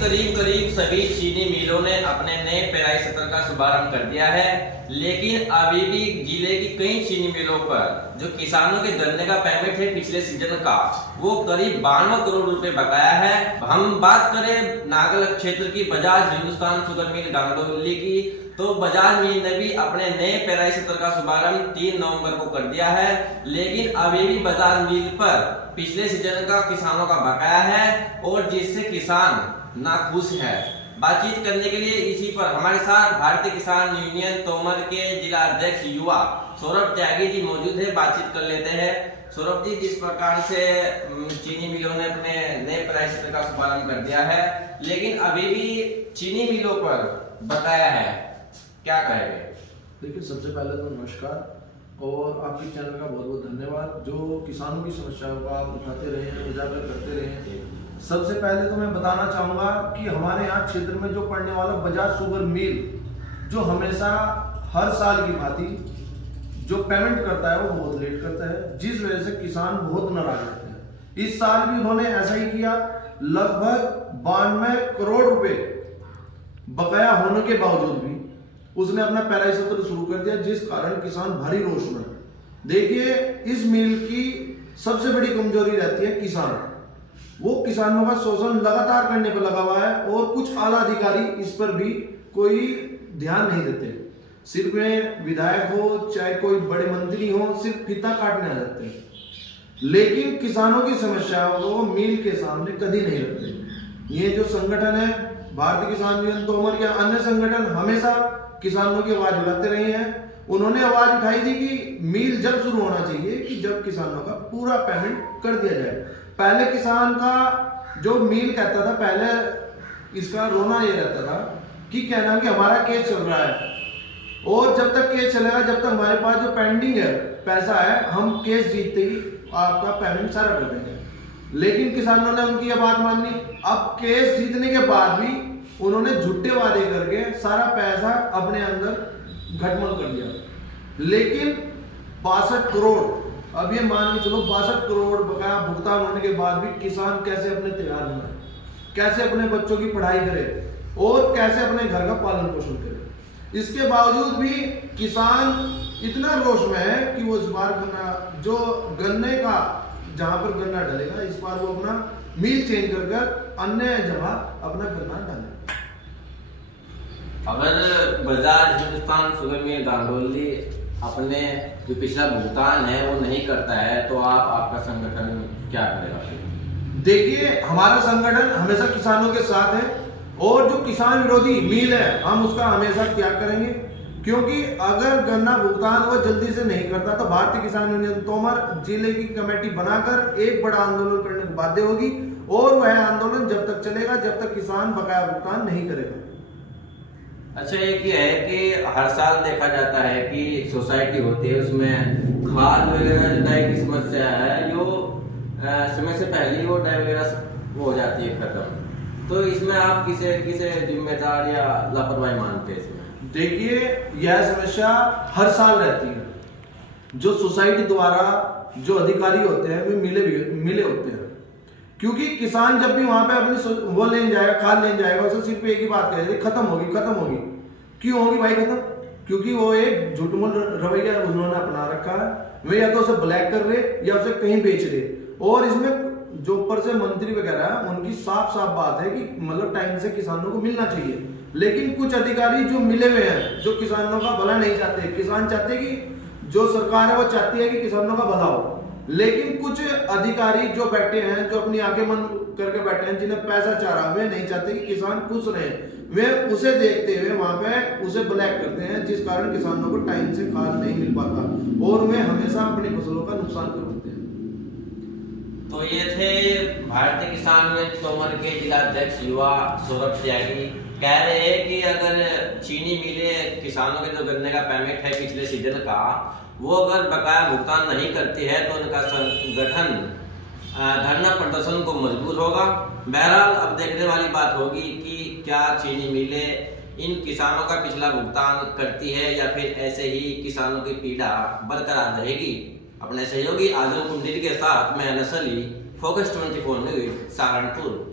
करीब करीब सभी चीनी मिलों ने अपने नए पेराई सत्र का शुभारंभ कर दिया है, लेकिन अभी भी जिले की कई चीनी मिलों पर जो किसानों के गन्ने का पेमेंट है पिछले सीजन का, वो करीब 52 करोड़ रुपए बकाया है। हम बात करें नागल क्षेत्र की बजाज हिंदुस्तान शुगर मिल गांगडोली की, तो बजाज मिल ने भी अपने नए पेराई सत्र का शुभारंभ 3 नवंबर को कर दिया है, लेकिन अभी भी बजाज मिल पर पिछले सीजन का किसानों का बकाया है और जिससे किसान नाखुश है। बातचीत करने के लिए इसी पर हमारे साथ भारतीय किसान यूनियन तोमर के जिला अध्यक्ष युवा सौरभ त्यागी जी मौजूद है। बातचीत कर लेते हैं। सौरभ जी, जिस प्रकार से चीनी मिलों ने अपने नए पेराई सत्र का शुभारंभ कर दिया है, लेकिन अभी भी चीनी मिलों पर बकाया है, क्या कहेंगे? देखिए, सबसे पहले तो नमस्कार और आपके चैनल का बहुत बहुत धन्यवाद जो किसानों की समस्याओं को आप उठाते रहे हैं, उजागर करते रहे हैं। सबसे पहले तो मैं बताना चाहूँगा कि हमारे यहाँ क्षेत्र में जो पड़ने वाला बजाज शुगर मिल जो हमेशा हर साल की भांति जो पेमेंट करता है वो बहुत लेट करता है, जिस वजह से किसान बहुत नाराज रहते हैं। इस साल भी उन्होंने ऐसा ही किया। लगभग 92 करोड़ रुपए बकाया होने के बावजूद भी उसने अपना पेराई सत्र शुरू कर दिया, जिस कारण किसान भारी रोष में। देखिए, इस मिल की सबसे बड़ी कमजोरी रहती है किसान। वो किसानों का शोषण लगातार करने पर लगा हुआ है और कुछ आला अधिकारी इस पर भी कोई ध्यान नहीं देते। सिर्फ में विधायक हो चाहे कोई बड़े मंत्री हो, सिर्फ फीता काटने आ जाते हैं, लेकिन किसानों की समस्याओं को मिल के सामने कभी नहीं रखते। ये जो संगठन है भारतीय किसान यूनियन तोमर या अन्य संगठन हमेशा किसानों की आवाज उठाते रहे हैं। उन्होंने आवाज उठाई थी कि मिल जब शुरू होना चाहिए कि जब किसानों का पूरा पेमेंट कर दिया जाए। पहले किसान का जो मिल कहता था, पहले इसका रोना ये रहता था कि कहना कि हमारा केस चल रहा है और जब तक केस चलेगा, जब तक हमारे पास जो पेंडिंग है पैसा है, हम केस जीतते ही आपका पेमेंट सारा कर देंगे। लेकिन किसानों ने उनकी यह बात मानी। अब केस जीतने के बाद भी उन्होंने झूठे वादे करके सारा पैसा अपने अंदर घटमल कर दिया। लेकिन 62 करोड़, अब ये मान के चलो 62 करोड़ बकाया भुगतान होने के बाद भी किसान कैसे अपने तैयार बनाए, कैसे अपने बच्चों की पढ़ाई करे और कैसे अपने घर का पालन पोषण करे। इसके बावजूद भी किसान इतना रोष में है कि वो इस बार जो गन्ने का जहां पर गन्ना डलेगा, इस बार वो अपना मिल चेंज कर अन्य जगह अपना गन्ना डाले। अगर बजाज हिंदुस्तान शुगर मिल गांगडोली अपने जो पिछला भुगतान है वो नहीं करता है, तो आपका संगठन क्या करेगा? देखिए, हमारा संगठन हमेशा किसानों के साथ है और जो किसान विरोधी मिल है हम उसका हमेशा त्याग करेंगे, क्योंकि अगर गन्ना भुगतान वो जल्दी से नहीं करता तो भारतीय किसान यूनियन तोमर जिले की कमेटी बनाकर एक बड़ा आंदोलन करने को बाध्य होगी और वह आंदोलन जब तक चलेगा जब तक किसान बकाया भुगतान नहीं करेगा। अच्छा, एक ये है कि हर साल देखा जाता है कि सोसाइटी होती है, उसमें खाद वगैरह डाई की समस्या है, जो समय से पहले वो डाई वगैरह हो जाती है खत्म। तो इसमें आप किसे जिम्मेदार या लापरवाही मानते हैं इसमें? देखिए, यह समस्या हर साल रहती है। जो सोसाइटी द्वारा जो अधिकारी होते हैं वे मिले होते हैं, क्योंकि किसान जब भी वहां पे अपनी वो लेने जाएगा, खाद लेने जाएगा, उसे सिर्फ एक ही बात कहेगी, खत्म होगी। क्यों होगी भाई खत्म? क्योंकि वो एक झूठमूठ रवैया उन्होंने अपना रखा है। वे या तो उसे ब्लैक कर रहे या उसे कहीं बेच रहे, और इसमें जो ऊपर से मंत्री वगैरह है उनकी साफ साफ बात है कि मतलब टाइम से किसानों को मिलना चाहिए। लेकिन कुछ अधिकारी जो मिले हुए हैं, जो किसानों का भला नहीं चाहते। किसान चाहते कि जो सरकार है वो चाहती है कि किसानों का भला हो, लेकिन कुछ अधिकारी जो बैठे हैं, जो अपनी आंखें बंद करके बैठे हैं, जिन्हें पैसा चाह रहा है, वे नहीं चाहते कि किसान खुश रहे। वे उसे देखते हुए वहां पे उसे ब्लैक करते हैं, जिस कारण किसानों को टाइम से खाद नहीं मिल पाता और वे हमेशा अपनी फसलों का नुकसान करवाते हैं। तो ये थे भारतीय किसान यूनियन तोमर के जिला अध्यक्ष युवा सौरभ त्यागी। कह रहे हैं कि अगर चीनी मिलें किसानों के जो गन्ने का पेमेंट है पिछले सीजन का, वो अगर बकाया भुगतान नहीं करती है तो उनका संगठन धरना प्रदर्शन को मजबूर होगा। बहरहाल अब देखने वाली बात होगी कि क्या चीनी मिलें इन किसानों का पिछला भुगतान करती है या फिर ऐसे ही किसानों की पीड़ा बरकरार रहेगी। अपने सहयोगी आजम कुंडली के साथ मैं अनस अली, फोकस 24 न्यूज, सहारनपुर।